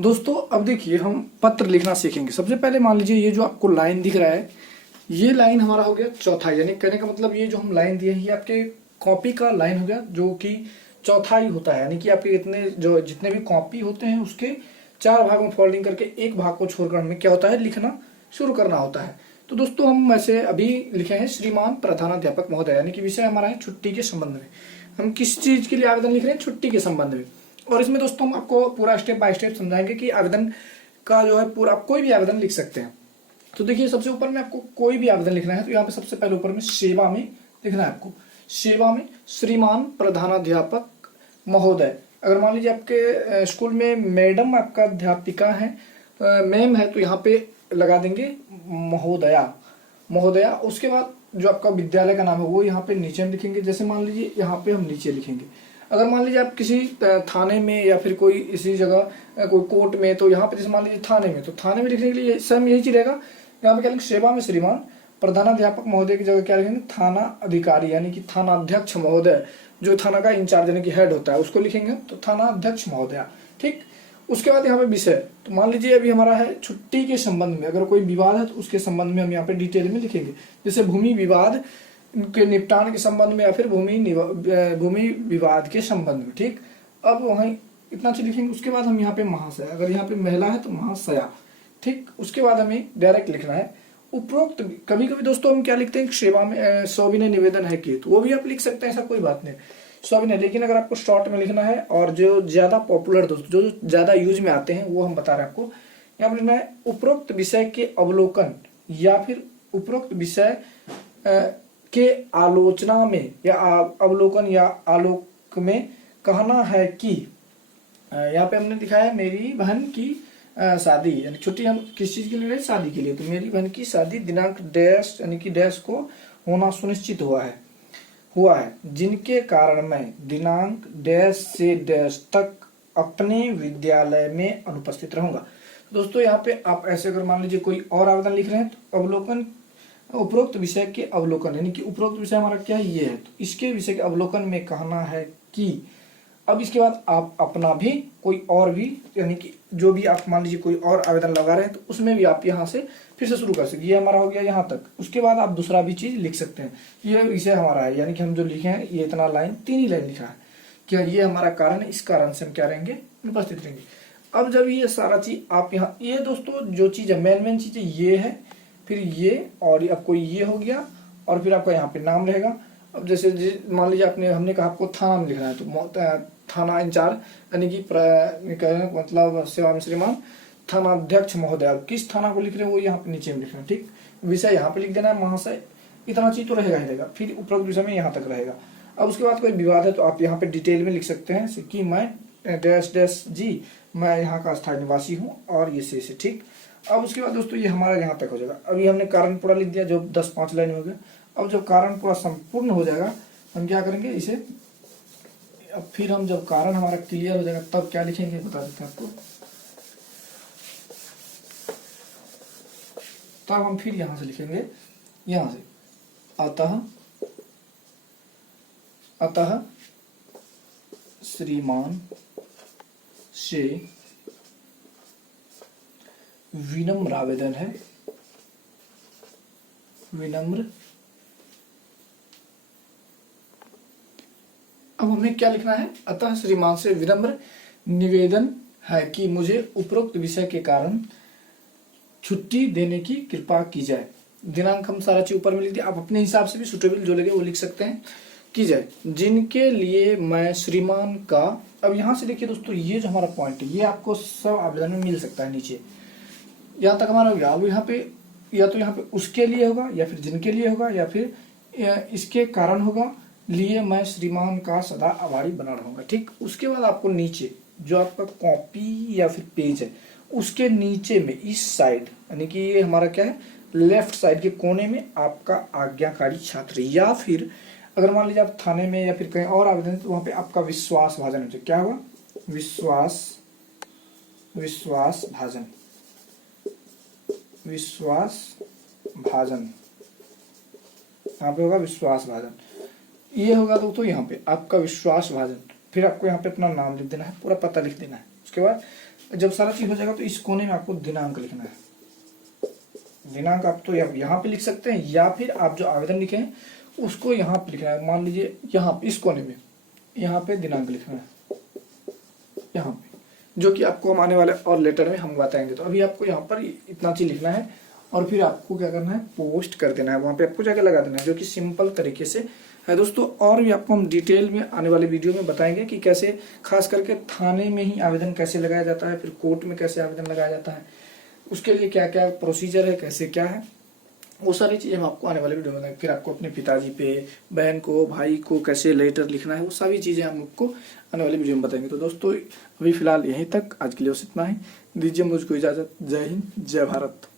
दोस्तों अब देखिए हम पत्र लिखना सीखेंगे। सबसे पहले मान लीजिए ये जो आपको लाइन दिख रहा है, ये लाइन हमारा हो गया चौथाई, यानी कहने का मतलब ये जो हम लाइन दिए हैं ये आपके कॉपी का लाइन हो गया जो कि चौथाई होता है। यानी कि आपके इतने जो जितने भी कॉपी होते हैं उसके 4 भागों में फोल्डिंग करके एक भाग को छोड़कर हमें क्या होता है, लिखना शुरू करना होता है। तो दोस्तों हम वैसे अभी लिखे हैं श्रीमान प्रधानाध्यापक महोदय, यानी कि विषय हमारा है छुट्टी के संबंध में। हम किस चीज के लिए आवेदन लिख रहे हैं, छुट्टी के संबंध में। और इसमें दोस्तों हम आपको पूरा स्टेप बाय स्टेप समझाएंगे कि आवेदन का जो है पूरा आप कोई भी आवेदन लिख सकते हैं। तो देखिए सबसे ऊपर में आपको कोई भी आवेदन लिखना है तो यहाँ पे सबसे पहले ऊपर में सेवा में लिखना है आपको। सेवा में श्रीमान प्रधानाध्यापक महोदय। अगर मान लीजिए आपके स्कूल में मैडम आपका अध्यापिका है, मैम है, तो यहाँ पे लगा देंगे महोदया। महोदया। उसके बाद जो आपका विद्यालय का नाम है वो यहाँ पे नीचे में लिखेंगे। जैसे मान लीजिए यहाँ पे हम नीचे लिखेंगे। अगर मान लीजिए आप किसी थाने में या फिर कोई इसी जगह कोई कोर्ट में, तो यहाँ पे जैसे मान लीजिए थाने में, तो थाने में लिखने के लिए सेम यही चीज रहेगा। यहाँ पे क्या लिखेंगे, सेवा में श्रीमान प्रधानाध्यापक महोदय की जगह क्या लिखेंगे, थाना अधिकारी यानी कि थाना अध्यक्ष महोदय। जो थाना का इंचार्ज यानी कि हेड होता है उसको लिखेंगे, तो थाना अध्यक्ष महोदय। ठीक। उसके बाद यहाँ पे विषय, तो मान लीजिए अभी हमारा है छुट्टी के संबंध में। अगर कोई विवाद है तो उसके संबंध में हम यहाँ पे डिटेल में लिखेंगे। जैसे भूमि विवाद के निपटान के संबंध में या फिर भूमि विवाद के संबंध में। ठीक। अब वहीं इतना चीज लिखेंगे। उसके बाद हम यहाँ पे महाशय, अगर यहाँ पे महिला है तो महाशया। ठीक। उसके बाद हमें डायरेक्ट लिखना है उपरोक्त। कभी कभी दोस्तों हम क्या लिखते हैं, सेवा में सविनय निवेदन है कि, तो वो भी आप लिख सकते हैं, ऐसा कोई बात नहीं सविनय। लेकिन अगर आपको शॉर्ट में लिखना है और जो ज्यादा पॉपुलर दोस्तों जो ज्यादा यूज में आते हैं वो हम बता रहे हैं आपको। यहाँ पर लिखना है उपरोक्त विषय के अवलोकन या फिर उपरोक्त विषय के आलोचना में या अवलोकन या आलोक में कहना है कि, यहाँ पे हमने लिखा है मेरी बहन की शादी, यानी छुट्टी हम किस चीज के लिए, शादी के लिए। तो मेरी बहन की शादी दिनांक डैश यानी कि डैश को होना सुनिश्चित हुआ है जिनके कारण मैं दिनांक डैश से डैश तक अपने विद्यालय में अनुपस्थित रहूंगा। दोस्तों यहाँ पे आप ऐसे अगर मान लीजिए कोई और आवेदन लिख रहे हैं तो अवलोकन, उपरोक्त विषय के अवलोकन, यानी कि उपरोक्त विषय हमारा क्या है, ये है, तो इसके विषय के अवलोकन में कहना है कि। अब इसके बाद आप अपना भी कोई और भी, यानी कि जो भी आप मान लीजिए कोई और आवेदन लगा रहे हैं तो उसमें भी आप यहाँ से फिर से शुरू कर सकते। ये हमारा हो गया यहाँ तक। उसके बाद आप दूसरा भी चीज लिख सकते हैं। ये विषय हमारा है, यानी कि हम जो लिखे हैं ये इतना लाइन, 3 ही लाइन लिखा है क्या, ये हमारा कारण है, इस कारण से हम क्या रहेंगे, उपस्थित रहेंगे। अब जब ये सारा चीज आप यहाँ, ये दोस्तों जो चीज है मेन चीज ये है, फिर ये और आपको ये हो गया, और फिर आपका यहाँ पे नाम रहेगा। अब जैसे मान लीजिए हमने कहा आपको थाना में लिखना है, तो थाना इंचार्ज यानी कि मतलब सेवा में श्रीमान थाना अध्यक्ष महोदय। अब किस थाना को लिख रहे हैं वो यहाँ पे नीचे में लिखना है। ठीक। विषय यहाँ पे लिख देना है महाशय, इतना चीज तो रहेगा ही रहेगा। फिर उपरोक्त विषय में यहाँ तक रहेगा। अब उसके बाद कोई विवाद है तो आप यहाँ पे डिटेल में लिख सकते हैं कि मैं डैश डैश जी, मैं यहाँ का स्थायी निवासी हूँ और ये से। ठीक। अब उसके बाद दोस्तों ये हमारा यहाँ तक हो जाएगा। अभी हमने कारण पूरा लिख दिया जो 10-5 लाइन हो गया। अब जब कारण पूरा संपूर्ण हो जाएगा हम क्या करेंगे इसे, अब फिर हम जब कारण हमारा क्लियर हो जाएगा तब क्या लिखेंगे बता देते हैं आपको। तब हम फिर यहां से लिखेंगे, यहां से अतः श्रीमान से विनम्र आवेदन है, विनम्र। अब हमें क्या लिखना है, अतः श्रीमान से विनम्र निवेदन है कि मुझे उपरोक्त विषय के कारण छुट्टी देने की कृपा की जाए। दिनांक हम सारा चीज ऊपर में लिख दिया। आप अपने हिसाब से भी सुटेबल जो लगे वो लिख सकते हैं, की जाए, जिनके लिए मैं श्रीमान का। अब यहाँ से देखिए दोस्तों ये जो हमारा पॉइंट है ये आपको सब आवेदन में मिल सकता है। नीचे यहाँ तक हमारा हो गया। अब यहाँ पे या तो यहाँ पे उसके लिए होगा या फिर जिनके लिए होगा या फिर इसके कारण होगा, लिए मैं श्रीमान का सदा आभारी बना रहूंगा। ठीक। उसके बाद आपको नीचे जो आपका कॉपी या फिर पेज है उसके नीचे में इस साइड, यानी कि ये हमारा क्या है, लेफ्ट साइड के कोने में आपका आज्ञाकारी छात्र, या फिर अगर मान लीजिए आप थाने में या फिर कहीं और आवेदन तो वहां पे आपका विश्वास भाजन हो। क्या होगा, विश्वास भाजन, यहाँ पे होगा विश्वास भाजन। ये होगा दोस्तों यहाँ पे आपका विश्वास भाजन। फिर आपको यहाँ पे अपना नाम लिख देना है, पूरा पता लिख देना है। उसके बाद जब सारा चीज हो जाएगा तो इस कोने में आपको दिनांक लिखना है। दिनांक आप तो यहाँ पे लिख सकते हैं, या फिर आप जो आवेदन लिखे हैं उसको यहाँ पे लिखना है। मान लीजिए यहाँ पे इस कोने में यहाँ पे दिनांक लिखना है, यहाँ पे, जो कि आपको हम आने वाले और लेटर में हम बताएंगे। तो अभी आपको यहाँ पर इतना चीज लिखना है और फिर आपको क्या करना है, पोस्ट कर देना है, वहां पे आपको जाके लगा देना है, जो कि सिंपल तरीके से है दोस्तों। और भी आपको हम डिटेल में आने वाले वीडियो में बताएंगे कि कैसे खास करके थाने में ही आवेदन कैसे लगाया जाता है, फिर कोर्ट में कैसे आवेदन लगाया जाता है, उसके लिए क्या क्या प्रोसीजर है, कैसे क्या है, वो सारी चीजें हम आपको आने वाले वीडियो में बताएंगे। फिर आपको अपने पिताजी पे, बहन को, भाई को कैसे लेटर लिखना है, वो सारी चीजें हम आपको आने वाले वीडियो में बताएंगे। तो दोस्तों अभी फिलहाल यहीं तक, आज के लिए बस इतना ही। दीजिए मुझको इजाजत। जय हिंद, जय भारत।